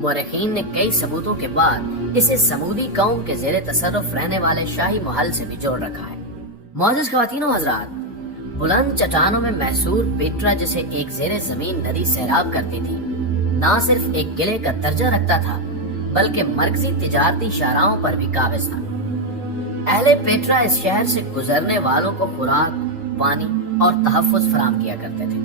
مورخین نے کئی ثبوتوں کے بعد اسے سمودی قوم کے زیر تصرف رہنے والے شاہی محل سے بھی جوڑ رکھا ہے۔ معزز خواتین و حضرات، بلند چٹانوں میں محصور پیٹرا جسے ایک زیر زمین ندی سیراب کرتی تھی، نہ صرف ایک قلعے کا درجہ رکھتا تھا بلکہ مرکزی تجارتی شاہراہوں پر بھی قابض تھا۔ اہل پیٹرا اس شہر سے گزرنے والوں کو خوراک، پانی اور تحفظ فراہم کیا کرتے تھے۔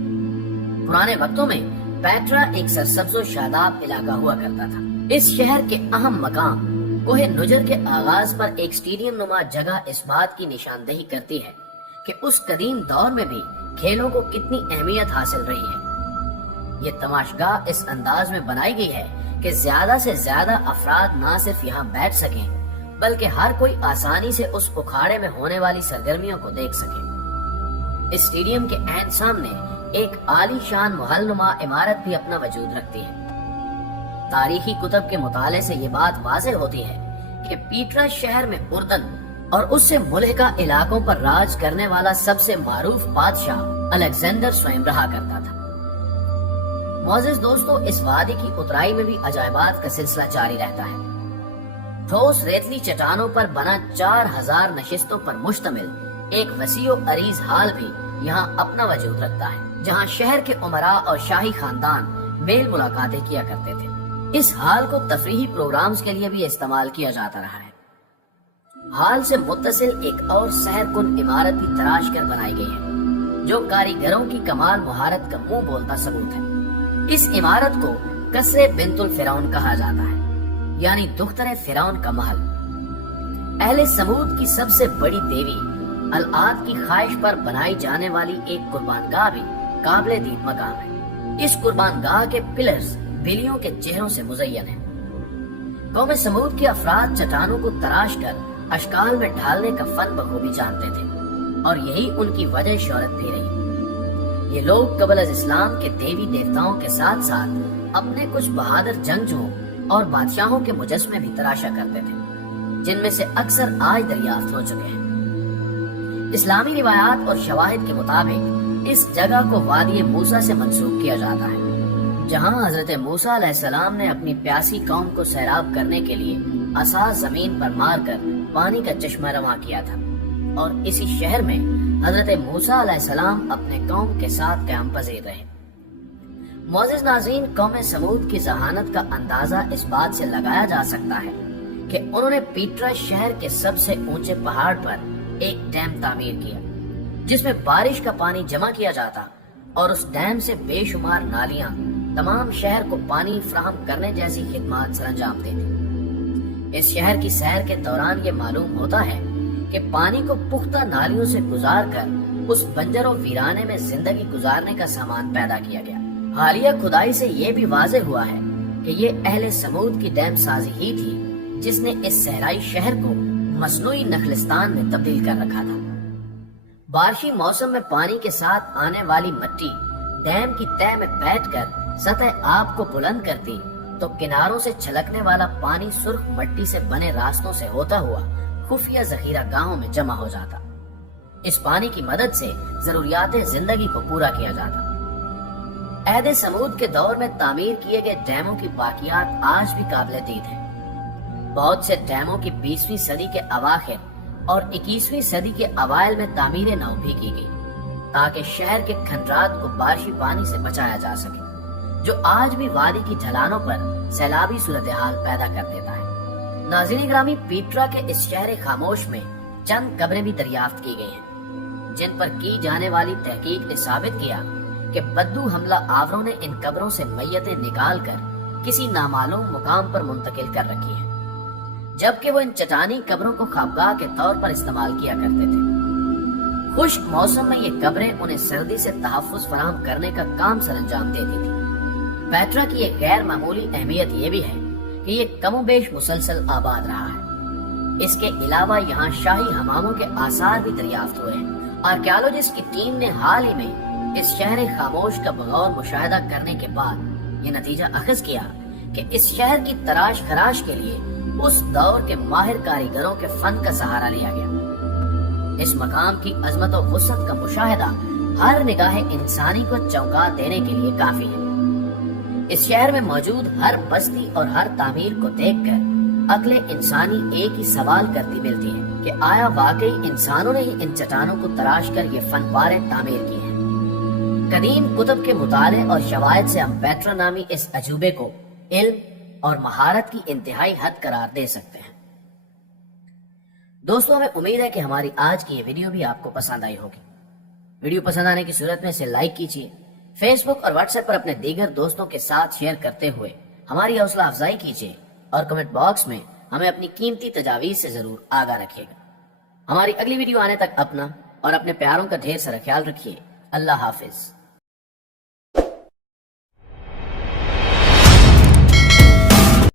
پرانے وقتوں میں پیٹرا ایک سرسبز و شاداب علاقہ ہوا کرتا تھا۔ اس شہر کے اہم مقام کوہ نجر کے آغاز پر ایک سٹیڈیم نما جگہ اس بات کی نشاندہی کرتی ہے کہ اس قدیم دور میں بھی کھیلوں کو کتنی اہمیت حاصل رہی ہے۔ یہ تماشگاہ اس انداز میں بنائی گئی ہے کہ زیادہ سے زیادہ افراد نہ صرف یہاں بیٹھ سکیں بلکہ ہر کوئی آسانی سے اس اکھاڑے میں ہونے والی سرگرمیوں کو دیکھ سکے۔ اس اسٹیڈیم کے عین سامنے ایک عالی شان محل نما عمارت بھی اپنا وجود رکھتی ہے۔ تاریخی کتب کے مطالعے سے یہ بات واضح ہوتی ہے کہ پیٹرا شہر میں اردن اور اس سے ملحقہ علاقوں پر راج کرنے والا سب سے معروف بادشاہ الیگزینڈر سوئم رہا کرتا تھا۔ معزز دوستو، اس وادی کی اترائی میں بھی عجائبات کا سلسلہ جاری رہتا ہے۔ ٹھوس ریتلی چٹانوں پر بنا 4000 نشستوں پر مشتمل ایک وسیع و عریض ہال بھی یہاں اپنا وجود رکھتا ہے، جہاں شہر کے امراء اور شاہی خاندان میل ملاقاتیں کیا کرتے تھے۔ اس ہال کو تفریحی پروگرامز کے لیے بھی استعمال کیا جاتا رہا ہے۔ ہال سے متصل ایک اور سحر کن عمارت بھی تراش کر بنائی گئی ہے، جو کاریگروں کی کمال مہارت کا منہ بولتا ثبوت ہے۔ اس عمارت کو قصر بنت الفرعون کہا جاتا ہے، یعنی دختر فرعون کا محل۔ اہل سمود کی سب سے بڑی دیوی العاد کی خواہش پر بنائی جانے والی ایک قربان گاہ بھی قابل دید مقام ہے۔ اس قربان گاہ کے پلرز بلیوں کے چہروں سے مزین ہیں۔ قوم سمود کے افراد چٹانوں کو تراش کر اشکال میں ڈھالنے کا فن بخوبی جانتے تھے، اور یہی ان کی وجہ شہرت بھی رہی۔ یہ لوگ قبل از اسلام کے دیوی دیوتاؤں کے ساتھ ساتھ اپنے کچھ بہادر جنگجوؤں اور بادشاہوں کے مجسمے بھی تراشا کرتے تھے، جن میں سے اکثر آج دریافت ہو چکے ہیں۔ اسلامی روایات اور شواہد کے مطابق اس جگہ کو وادی موسیٰ سے منسوب کیا جاتا ہے، جہاں حضرت موسیٰ علیہ السلام نے اپنی پیاسی قوم کو سیراب کرنے کے لیے عصا زمین پر مار کر پانی کا چشمہ رواں کیا تھا، اور اسی شہر میں حضرت موسیٰ علیہ السلام اپنے قوم کے ساتھ قیام پذیر رہے۔ معزز ناظرین، قوم سمود کی ذہانت کا اندازہ اس بات سے لگایا جا سکتا ہے کہ انہوں نے پیٹرا شہر کے سب سے اونچے پہاڑ پر ایک ڈیم تعمیر کیا، جس میں بارش کا پانی جمع کیا جاتا اور اس ڈیم سے بے شمار نالیاں تمام شہر کو پانی فراہم کرنے جیسی خدمات سر انجام دیتی۔ اس شہر کی سیر کے دوران یہ معلوم ہوتا ہے کہ پانی کو پختہ نالیوں سے گزار کر اس بنجر و ویرانے میں زندگی گزارنے کا سامان پیدا کیا گیا۔ حالیہ کھدائی سے یہ بھی واضح ہوا ہے کہ یہ اہل سمود کی ڈیم سازی ہی تھی جس نے اس صحرائی شہر کو مصنوعی نخلستان میں تبدیل کر رکھا تھا۔ بارشی موسم میں پانی کے ساتھ آنے والی مٹی ڈیم کی تہہ میں بیٹھ کر سطح آب کو بلند کرتی تو کناروں سے چھلکنے والا پانی سرخ مٹی سے بنے راستوں سے ہوتا ہوا خفیہ ذخیرہ گاہوں میں جمع ہو جاتا۔ اس پانی کی مدد سے ضروریات زندگی کو پورا کیا جاتا۔ عہد سمود کے دور میں تعمیر کیے گئے ڈیموں کی باقیات آج بھی قابل دید ہیں۔ بہت سے ڈیموں کی 20ویں صدی کے اواخر اور 21ویں صدی کے اوائل میں تعمیر نو بھی کی گئی تاکہ شہر کے کھنڈرات کو بارشی پانی سے بچایا جا سکے، جو آج بھی وادی کی ڈھلانوں پر سیلابی صورتحال پیدا کر دیتا ہے۔ ناظرین گرامی، پیٹرا کے اس شہر خاموش میں چند قبریں بھی دریافت کی گئی ہیں، جن پر کی جانے والی تحقیق نے ثابت کیا کہ بدو حملہ آوروں نے ان قبروں سے میتیں نکال کر کسی نامعلوم مقام پر منتقل کر رکھی ہیں، جبکہ وہ ان چٹانی قبروں کو خوابگاہ کے طور پر استعمال کیا کرتے تھے۔ خشک موسم میں یہ قبریں انہیں سردی سے تحفظ فراہم کرنے کا کام سر انجام دیتی تھی۔ پیٹرا کی ایک غیر معمولی اہمیت یہ بھی ہے کہ یہ کم و بیش مسلسل آباد رہا ہے۔ اس کے علاوہ یہاں شاہی حماموں کے آثار بھی دریافت ہوئے ہیں۔ آرکیالوجسٹ کی ٹیم نے حال ہی میں اس شہر خاموش کا بغور مشاہدہ کرنے کے بعد یہ نتیجہ اخذ کیا کہ اس شہر کی تراش خراش کے لیے اس دور کے ماہر کاریگروں کے فن کا سہارا لیا گیا۔ اس مقام کی عظمت و وسعت کا مشاہدہ ہر نگاہ انسانی کو چونکا دینے کے لیے کافی ہے۔ اس شہر میں موجود ہر بستی اور ہر تعمیر کو دیکھ کر عقل انسانی ایک ہی سوال کرتی ملتی ہے کہ آیا واقعی انسانوں نے ہی ان چٹانوں کو تراش کر یہ فن پارے تعمیر کی ہیں؟ قدیم کتب کے مطالعے اور شواہد سے ہم پیٹرا نامی اس عجوبے کو علم اور مہارت کی انتہائی حد قرار دے سکتے ہیں۔ دوستو، ہمیں امید ہے کہ ہماری آج کی یہ ویڈیو بھی آپ کو پسند آئی ہوگی۔ ویڈیو پسند آنے کی صورت میں اسے لائک کیجیے، فیس بک اور واٹس ایپ پر اپنے دیگر دوستوں کے ساتھ شیئر کرتے ہوئے ہماری حوصلہ افزائی کیجیے، اور کمنٹ باکس میں ہمیں اپنی قیمتی تجاویز سے ضرور آگاہ رکھیے گا۔ ہماری اگلی ویڈیو آنے تک اپنا اور اپنے پیاروں کا ڈھیر سارا خیال رکھیے۔ اللہ حافظ۔